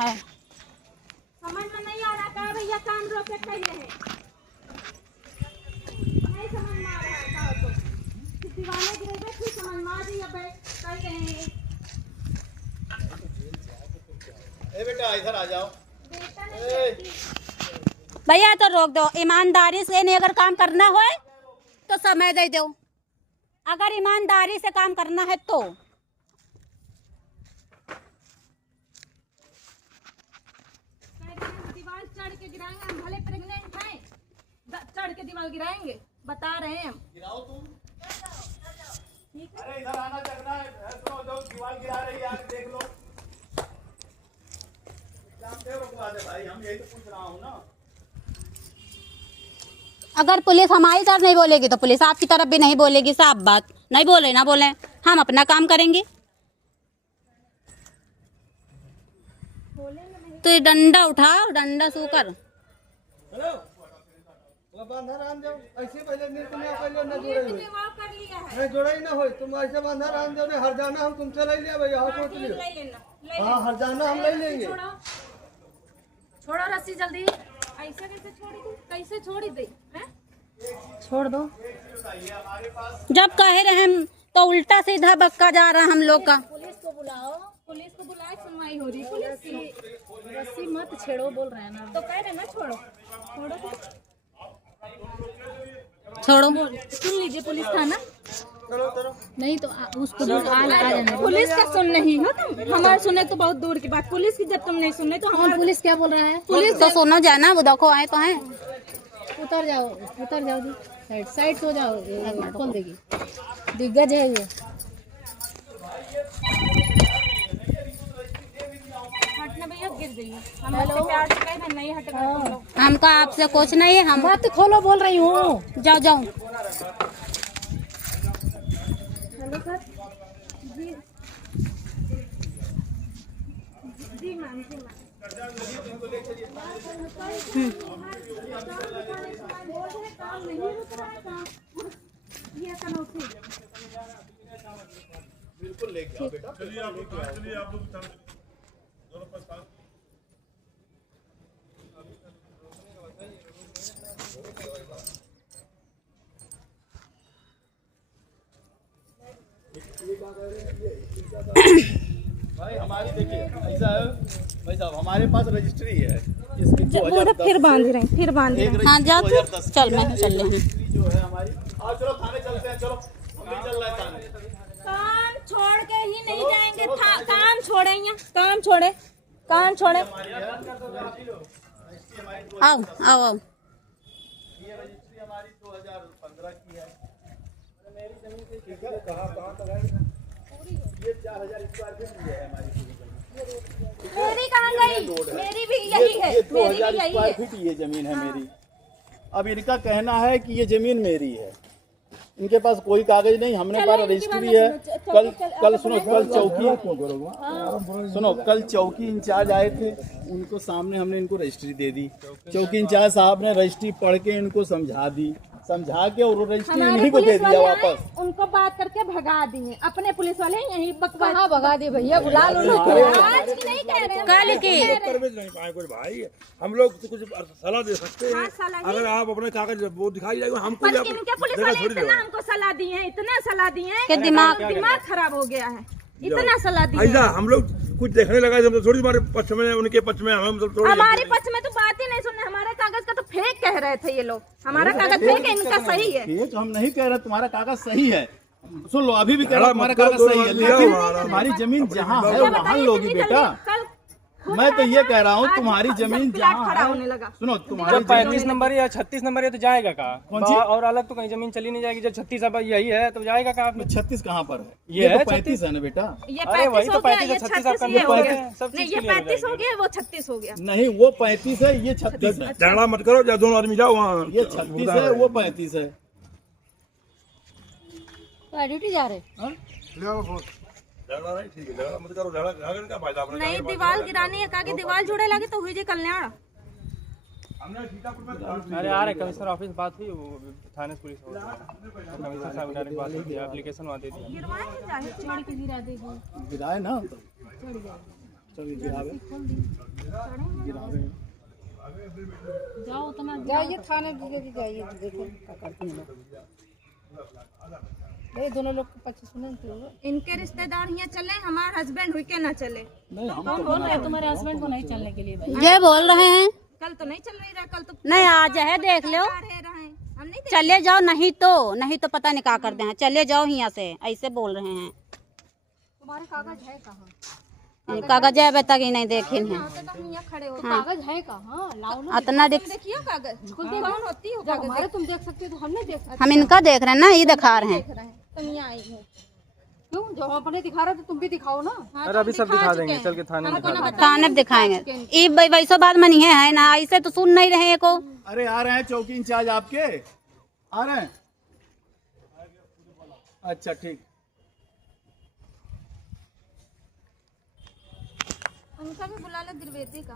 है। समझ में नहीं आ रहा है भैया, काम रोके कहिए है, नहीं समझ में आ रहा है तो दीवाने गिरे फिर समझ में आ रही है कह रहे हैं। ए बेटा इधर आ जाओ। भैया तो रोक दो, ईमानदारी से नहीं अगर काम करना हो तो समय दे दो, अगर ईमानदारी से काम करना है तो। दीवार चढ़ के गिराएंगे हम, भले प्रेग्नेंट हैं, चढ़ के दीवार गिराएंगे, बता रहे हैं हम। गिराओ तुम। अरे इधर आना चलना है, सुनो जो दीवार गिरा रही है आगे देख लो। रुकवा दे भाई, हम यही तो पूछ रहा हूँ ना। अगर पुलिस हमारी तरफ नहीं बोलेगी तो पुलिस आपकी तरफ भी नहीं बोलेगी। साफ बात, नहीं बोले ना बोले, हम अपना काम करेंगे। तो ये डंडा उठाओ, डंडा सूकर। हेलो वो बांधा राम जाओ, ऐसे पहले नहीं तुम्हें पहले न जोड़े हुए नहीं जोड़ा ही ना हो, तुम ऐसे बांधा राम जाओ ने हर जाना हम तुमसे ले लिया भैया, हाँ सोच लियो। हाँ हर जाना हम ले लेंगे। छोड़ो रस्सी जल्दी, ऐसे कैसे छोड़ी दी, कैसे छोड़ी दी हैं? छोड़ दो। जब कह रहे हैं तो उल्टा सीधा बक्का जा रहा है हम लोग का। पुलिस को बुलाओ, पुलिस को बुलाए, सुनवाई हो रही। पुलिस की रस्सी मत छेड़ो बोल रहे हैं ना, तो कह रहे ना छोड़ो, छोड़ो छोड़ो, सुन लीजिए पुलिस थाना। चलो चलो नहीं तो उसको आ जाने। पुलिस का सुन नहीं हो तुम, हमारे सुने तो बहुत दूर की बात, पुलिस की जब तुम नहीं सुनने तो हम। पुलिस क्या बोल रहा है? पुलिस तो सुनो जाना, वो देखो आए तो हैं। उतर जाओ जी, साइड हो जाओ, खोल देगी, दिग्गज है ये। हटने भैया, गिर जाइए, हम आपसे प्यार से कह रहे नहीं हटेगा तुम लोग। हमका आपसे कुछ नहीं है, हम मत खोलो बोल रही हूँ। जाओ जाओ। हेलो सर जी, जी मैम, जी मैम। काम नहीं रुक रहा है, काम ये कनौती। बिल्कुल लेके आओ बेटा। चलिए आप लोग दोनों पास पास। भाई हमारी देखिए ऐसा है भाई साहब, हमारे पास रजिस्ट्री है इसकी 2010 फिर बांध रहे हैं, फिर बांध रहे हैं। हाँ जा तू, चल मैं चल रही हूँ। रजिस्ट्री जो है हमारी। आओ चलो थाने चलते हैं, चलो हम भी चल रहे हैं थाने। काम छोड़ के ही नहीं जाएंगे, काम छोड़ेंगे, काम छोड़े, काम छोड़े। आओ आओ आओ। ये रजिस्ट्री हमारी 2015 की है। ठीक है, कहाँ तक है? ये 4000 स्क्वायर फीट की है हमारी पूरी जमीन। मेरी कहाँ गई? मेरी भी यही है, ये मेरी भी 2000 यही स्क्वायर है। फीट ये जमीन है मेरी। अब इनका कहना है कि ये जमीन मेरी है, इनके पास कोई कागज नहीं, हमने पास रजिस्ट्री है। कल सुनो, कल चौकी सुनो, कल चौकी इंचार्ज आए थे, उनको सामने हमने इनको रजिस्ट्री दे दी। चौकी इंचार्ज साहब ने रजिस्ट्री पढ़ के इनको समझा दी, समझा के और रजिस्ट्री इन्हीं को दे दिया वापस। उनको बात करके भगा दिए, अपने पुलिस वाले यही बकवास। कहाँ भगा दिए भैया, बुला लो ना। आज की नहीं कह रहे हैं, कल की नहीं पाए कुछ भाई, हम लोग तो कुछ सलाह दे सकते हैं। सलाह अगर आप अपने कागज वो दिखाई जाएगा हमको, पर इनके पुलिस वाले इतना हमको सलाह दी है, इतना सलाह दी है कि दिमाग खराब हो गया है, इतना सलाह दी है। ऐसा हम लोग कुछ देखने लगा, हम तो थोड़ी हमारे पक्ष में उनके पक्ष में हम तो थोड़ी। हमारे पक्ष में तो बात ही नहीं सुनने, हमारे कागज का तो फेक कह रहे थे ये लोग, हमारा कागज फेक है, इनका सही है। ठीक, हम नहीं कह रहे तुम्हारा कागज सही है, सुन लो अभी भी कह रहा तुम्हारा कागज सही है, लेकिन तुम्हारी जमीन जहाँ है वहाँ लोगी बेटा। मैं तो ये कह रहा हूँ तुम्हारी जमीन जहाँ खड़ा है, होने लगा। सुनो तुम्हारी 35 नंबर या 36 नंबर है तो जाएगा कहाँ? कौन सी? और अलग तो कहीं जमीन चली नहीं जाएगी। जब 36 अब यही है तो जाएगा कहाँ? 36 कहाँ पर है? ये है तो 35 है ना बेटा। ये अरे वही 35 तो हो गया, 35 ये 36 36 आपका ये हो हो गया, गया, सब नहीं चीज ये क्लियर हो 35 हो जाएगी। गया, वो 36 हो गया। नहीं वो 35 है, ये 36 है। झगड़ा मत करो, जब दोनों आदमी जाओ वहाँ। ये 36 है, वो 35 है। ड्यूटी जा रहे झगड़ा नहीं ठीक है, झगड़ा मत करो, झगड़ा का फायदा अपना। नहीं दीवार गिरानी है, कहा दीवार जोड़े लगे तो हुई जी कल्याण। हमने सीतापुर में अरे आ रहे कमिश्नर ऑफिस बात हुई, वो थाने से पुलिस कमिश्नर साहब डायरेक्ट बात हुई थी, एप्लीकेशन वहाँ दे दी। गिरवाएंगे, चाहे चढ़ के गिरा देगी। गिराए ना जाओ तो मैं जाइए थाने जाइए देखो क्या करते हैं लोग। ये दोनों लोग को पच्चीस सुने तो इनके रिश्तेदार यहाँ चले, हमारे हस्बैंड हुई के ना चले। कौन बोल रहे हैं तुम्हारे हस्बैंड को नहीं चलने के लिए भाई? ये बोल रहे हैं कल तो नहीं चल रही रहा, कल तो नहीं आज है, देख लो हम नहीं चले जाओ, नहीं तो पता नहीं क्या करते हैं, चले जाओ यहाँ से, ऐसे बोल रहे हैं। तुम्हारे कागज है कहाँ? कागज है अभी तक ही नहीं देखे हैं। तो हम यहाँ खड़े हो। कागज है कहाँ? लाओ ना। इतना देख देखियो कागज कौन होती हो कागज हमारे तुम देख सकते हो तो हम नहीं देख सकते। हम इनका देख रहे हैं ना, ये दिखा रहे हैं। तुम यहाँ आई हो क्यों? जो हम अपने दिखा रहे तो तुम भी दिखाओ ना। अरे अभी सब दिखा देंगे, चल के थाने में दिखा देंगे। थाने पे दिखाएंगे। ये वैसो बात में नहीं है ना, ऐसे तो सुन नहीं रहे को। अरे आ रहे हैं चौकी इंचार्ज आपके, आ रहे हैं। अच्छा ठीक। उनका भी बुला लो, द्विवेदी का।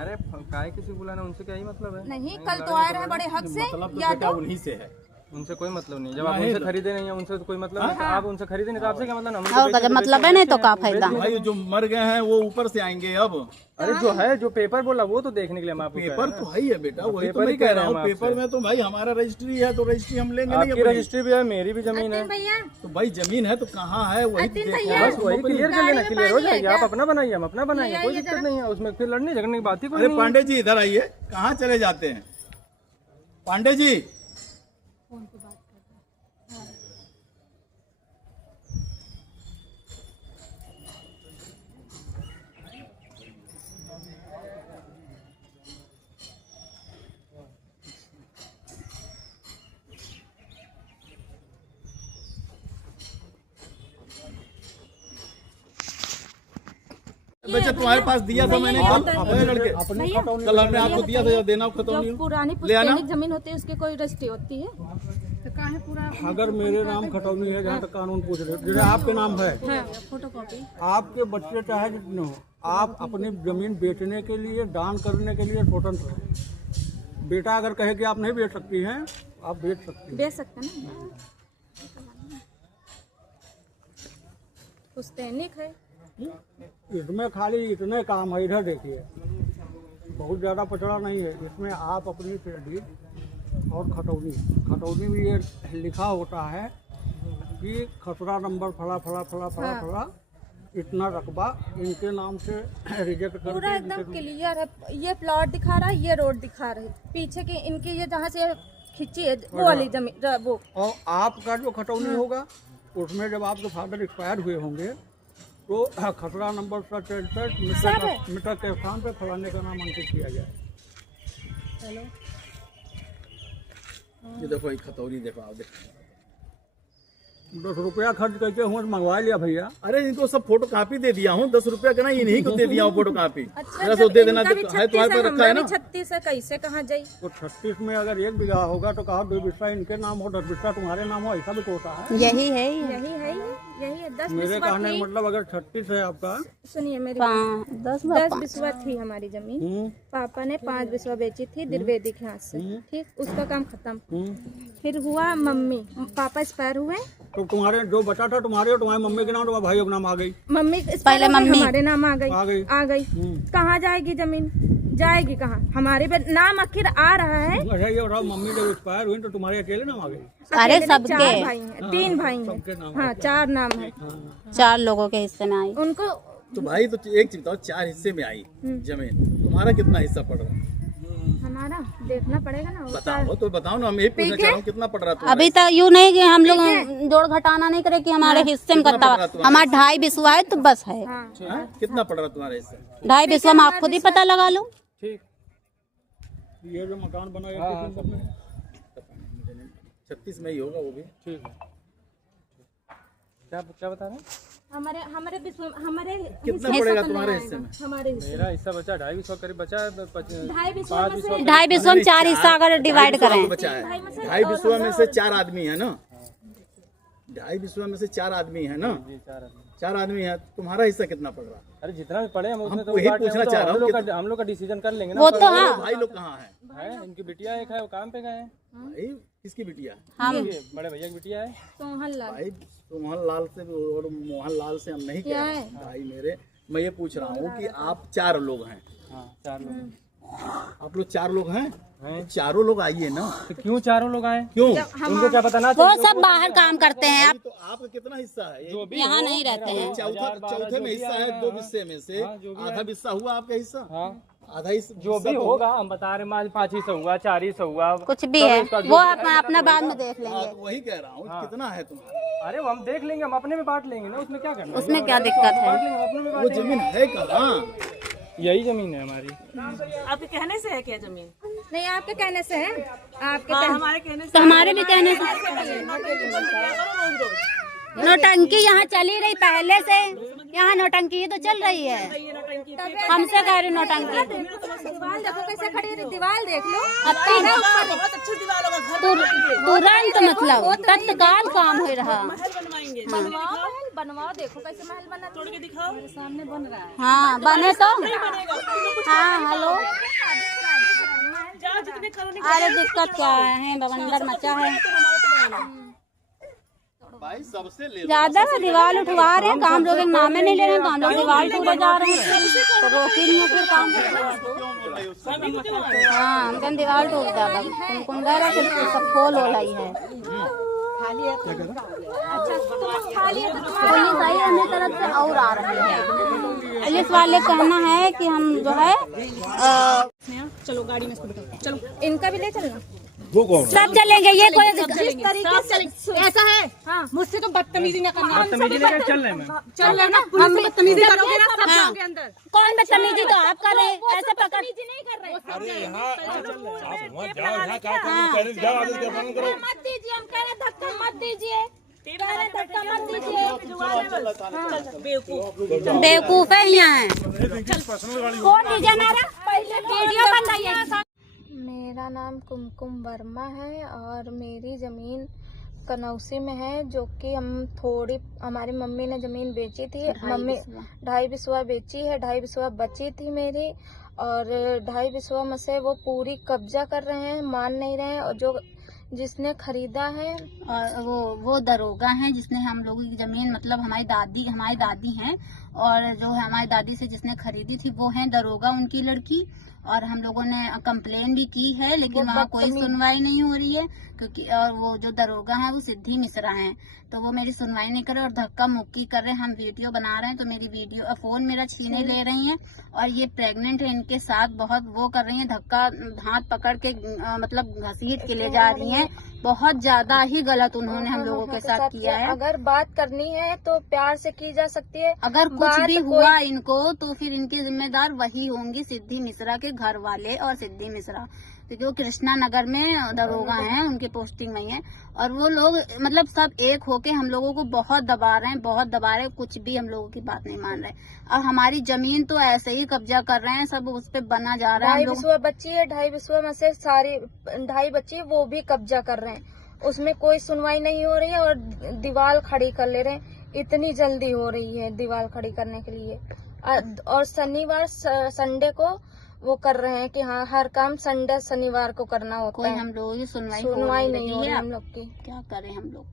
अरे काहे किसी बुलाना, उनसे क्या ही मतलब है? नहीं कल तो आए रहे बड़े हक से, मतलब तो या बेटा तो उन्हीं से है। उनसे कोई मतलब नहीं, जब आप उनसे खरीदे नहीं है उनसे तो कोई मतलब नहीं। आप उनसे खरीदे नहीं तो आपसे क्या मतलब? हम और का मतलब है नहीं तो का फायदा। भाई जो मर गए हैं वो ऊपर से आएंगे अब। अरे जो है, जो पेपर बोला वो तो देखने के लिए हम आपको कह रहे पेपर हैं तो है ही है बेटा, वही तो पेपर मैं ही कह कह रहा रहे हूँ। हैं हम पेपर आपसे। में तो भाई हमारा रजिस्ट्री है तो रजिस्ट्री हम लेंगे ना। नहीं आपकी अपनी। रजिस्ट्री भी है, मेरी भी जमीन है, भैया तो भाई जमीन है तो कहाँ है वही तो देखो। बस वही क्लियर कर लेना, क्लियर हो जाएगी। आप अपना बनाइए, हम अपना बनाएंगे, कोई दिक्कत नहीं है उसमें। फिर लड़ने झगड़ने की बात ही कोई अरे नहीं है। पांडे जी इधर आइए, कहाँ चले जाते हैं पांडे जी? बच्चा तुम्हारे पास दिया था मैंने कल, अरे लड़के कल हमने आपको दिया था, देना खतौनी पुरानी ले आना। पुश्तैनिक जमीन होती है उसकी कोई रजिस्ट्री होती है। तो कहाँ है पूरा? अगर मेरे नाम खटौनी है, जहाँ तक कानून पूछ रहे, जैसे आपके नाम है, फोटोकॉपी आपके बच्चे चाहे जितने हो, आप अपनी जमीन बेचने के लिए, दान करने के लिए स्वतंत्र हैं। बेटा अगर कहे कि आप नहीं बेच सकती हैं, आप बेच सकती हैं। बेच सकते ना, पुश्तैनिक है। इसमें खाली इतने काम है, इधर देखिए, बहुत ज़्यादा पचड़ा नहीं है। इसमें आप अपनी क्रेडिट और खटौनी भी ये लिखा होता है कि खसरा नंबर फला फला फला फला फला इतना रकबा इनके नाम से रिजेक्ट पूरा करके एकदम क्लियर है। ये प्लॉट दिखा रहा है, ये रोड दिखा रहा है, पीछे की इनकी ये जहाँ से खींची है वो वाली जमीन वो। और आपका जो खटौनी होगा उसमें जब आपके फादर एक्सपायर हुए होंगे तो खसरा नंबर 67 मीटर के स्थान पर फलाने का नाम अंकित किया जाए। ये देखो एक खतौनी देखो, आप देखो 10 रुपया खर्च करके हुआ मंगवा लिया भैया। अरे इनको सब फोटो कॉपी दे दिया हूँ, 10 रुपया का ना, इन्हीं को दे दिया हूँ फोटो कॉपी। अच्छा जरा सो दे देना, इनका भी है तुम्हारे पास रखा है ना। 36 है, कैसे कहाँ जाई? तो 36 में अगर 1 बीघा होगा तो कहा 2 बिस्सा इनके नाम हो, 10 बिस्सा तुम्हारे नाम हो, ऐसा भी तो होता है। यही है यही है 10 मेरे बिस्वा कहने थी। का मतलब अगर 36 है आपका, सुनिए मेरी 10 10 बिस्वा थी हमारी जमीन। पापा ने 5 बिस्वा बेची थी द्विवेदी के हाथ से, ठीक, उसका काम खत्म। फिर हुआ मम्मी, पापा एक्सपायर हुए, तो तुम्हारे जो बचा था तुम्हारे और तुम्हारे मम्मी के नाम, तुम्हारे भाइयों के नाम आ गई। मम्मी पहले मम्मी हमारे नाम आ आ गई। गई। कहाँ जाएगी जमीन? जाएगी कहाँ? हमारे नाम आखिर आ रहा है। अच्छा ये बताओ, मम्मी जब एक्सपायर हुई तो तुम्हारे अकेले नाम आ गई? अरे अकेले सबके 4 भाई हैं, 3 भाई हैं। सबके नाम हाँ 4 नाम है 4 लोगों के हिस्से में आई। उनको। तो भाई तो एक चीज बताओ, 4 हिस्से में आई जमीन, तुम्हारा कितना हिस्सा पड़ रहा है? हमारा देखना पड़ेगा ना। बताओ तो बताओ ना, हम यही पूछना चाह रहा हूँ कितना पड़ रहा है? अभी तक यूँ नहीं कि हम लोग जोड़ घटाना नहीं करे कि हमारे हिस्से में कितना, हमारा 2.5 बिस्वा है तो बस है। कितना पड़ रहा है तुम्हारे हिस्से? 2.5 बिस्वा में आप खुद ही पता लगा लो। ठीक, ये जो मकान बना है 36 में ही होगा वो भी। ठीक है। क्या बता रहे हैं? हमारे हमारे कितना पड़ेगा तुम्हारे हिस्से में? हमारे हिस्से मेरा हिस्सा बचा 250 करीब बचा है। 2.5 बिस्वा में से 2.5 बिस्वा में 4 हिस्सा अगर डिवाइड करें, बचा है 2.5 बिस्वा में से 4 आदमी है ना, 2.5 बिस्वा में से 4 आदमी है ना, 4 आदमी है। तुम्हारा हिस्सा कितना पड़ रहा है? अरे जितना भी पड़े हम उसमें तो वही पूछना चाह रहा हूँ। हम लोग का डिसीजन कर लेंगे ना। वो तो हाँ भाई लोग कहाँ हैं? है इनकी बिटिया एक है, वो काम पे गए हैं। भाई किसकी बिटिया? हम ये बड़े भैया की बिटिया है। सोहन लाल। भाई मोहन लाल से और मोहन लाल से हम नहीं कह रहे हैं। भाई मेरे मैं ये पूछ रहा हूँ कि आप 4 लोग हैं, हाँ 4 लोग आप लोग 4 लोग हैं, हैं। चारों लोग आइए ना। तो क्यों 4 लोग आए? क्यों? उनको क्या पता ना? वो सब बाहर काम करते हैं, आप तो आपका कितना हिस्सा है? जो भी यहाँ हो, नहीं रहते मेरा हैं। हो, चौथे में हिस्सा है, 2 हिस्से में से हाँ, जो भी आधा है। हिस्सा हुआ आपका हिस्सा, हाँ आधा हिस्सा जो भी होगा हम बता रहे, मान 5 हिस्सा हुआ, 4 हिस्सा हुआ, कुछ भी सब है इसका जो वो भी अपना अपना बाद में देख हाँ, लेंगे। तो वही कह रहा हूँ हाँ। कितना है तुम्हारा? अरे वो हम देख लेंगे, हम अपने में बांट लेंगे ना, उसमें क्या करना है? उसमें क्या दिक्कत है? बांट लेंगे, हम अपने में वो बांट लेंगे। जमीन है कहाँ? यही जमीन है हमारी। आपके कहने से है क्या जमीन? नहीं, आपके कहने से है, आपके हाँ, हमारे कहने से। तो हमारे भी कहने से नौटंकी यहाँ चली रही पहले से, यहाँ नौटंकी तो चल रही है, हमसे कह रही नौटंकी। दीवार देखो कैसे खड़ी है, दीवार देख लो। बहुत अच्छी दीवार होगा, घर तुरंत मतलब तत्काल काम हो रहा। महल बनवाएंगे। बनवाओ, देखो कैसे महल बना, तोड़ के दिखाओ। सामने बन रहा है। हाँ बने तो बनेगा। हाँ हेलो, जहाँ जितने करोड़ अरे दिक्कत क्या है, बवंडर मचा है, भाई सबसे ले लो। ज्यादा दीवार उठवा रहे हैं, काम लोग नामे नहीं ले रहे हैं, काम लोग दीवार टूटे जा रहे हैं, तो रोकी नहीं है फिर काम। क्यों बोल रहे हो? हाँ हम कहते दीवार टूट जाता, तुम कह रहे फिर सब खोल हो रही है। पुलिस आई है हमें तरफ से और आ रही है, पुलिस वाले कहना है कि हम जो है चलो गाड़ी में इसको बिठाओ। चलो इनका भी ले चलना। सब चलेंगे, ये कोई ऐसा है। हाँ, मुझसे तो बदतमीजी न करना। बदतमीजी लेकर चल रहे हैं मैम। चल रहे ना, पुलिस से बदतमीजी करोगे ना, सब हाँ। जाओगे अंदर। कौन बदतमीजी तो आप कर रहे हैं, ऐसे पकड़ नहीं कर रहे। अरे यहाँ आप वहाँ जाओ, यहाँ क्या करो, जाओ आदेश का पालन करो। मत दीजिए, हम कह रहे धक्का मत दीजिए, धक्का मत दीजिए। बेवकूफ है यहाँ है। कौन दीजिए मेरा पहले वीडियो बन रही है। मेरा नाम कुमकुम वर्मा है और मेरी ज़मीन कनौसी में है, जो कि हम थोड़ी, हमारी मम्मी ने ज़मीन बेची थी, मम्मी 2.5 बिस्वा बेची है, 2.5 बिस्वा बची थी मेरी, और 2.5 बिस्वा में से वो पूरी कब्जा कर रहे हैं, मान नहीं रहे हैं। और जो जिसने खरीदा है और वो दरोगा हैं जिसने हम लोगों की जमीन, मतलब हमारी दादी हैं, और जो हमारी दादी से जिसने खरीदी थी वो है दरोगा, उनकी लड़की। और हम लोगों ने कंप्लेन भी की है, लेकिन वहाँ कोई सुनवाई नहीं हो रही है, क्योंकि और वो जो दरोगा है वो सिद्धि मिश्रा हैं, तो वो मेरी सुनवाई नहीं कर रहे और धक्का मुक्की कर रहे हैं। हम वीडियो बना रहे हैं तो मेरी वीडियो फोन मेरा छीने ले रही हैं, और ये प्रेग्नेंट है, इनके साथ बहुत वो कर रही हैं, धक्का हाथ पकड़ के मतलब घसीट के ले जा रही हैं। बहुत ज्यादा ही गलत उन्होंने हम लोगों के साथ किया है। अगर बात करनी है तो प्यार से की जा सकती है, अगर कुछ भी हुआ इनको तो फिर इनके जिम्मेदार वही होंगी, सिद्धि मिश्रा के घर वाले और सिद्धि मिश्रा, क्योंकि वो कृष्णा नगर में दरोगा हैं, उनकी पोस्टिंग में है। और वो लोग मतलब सब एक होके हम लोगों को बहुत दबा रहे हैं, कुछ भी हम लोगों की बात नहीं मान रहे। और हमारी जमीन तो ऐसे ही कब्जा कर रहे हैं, सब उस पे बना जा रहा है। 2.5 बिस्वा बच्ची है, 2.5 बिस्वा में से सारी 2.5 बच्ची है, वो भी कब्जा कर रहे हैं, उसमें कोई सुनवाई नहीं हो रही है और दीवार खड़ी कर ले रहे हैं। इतनी जल्दी हो रही है दीवार खड़ी करने के लिए, और शनिवार संडे को वो कर रहे हैं कि हाँ हर काम संडे शनिवार को करना होता है। कोई हम लोगों की सुनवाई नहीं हो रही है हम लोग की। क्या करें हम लोग।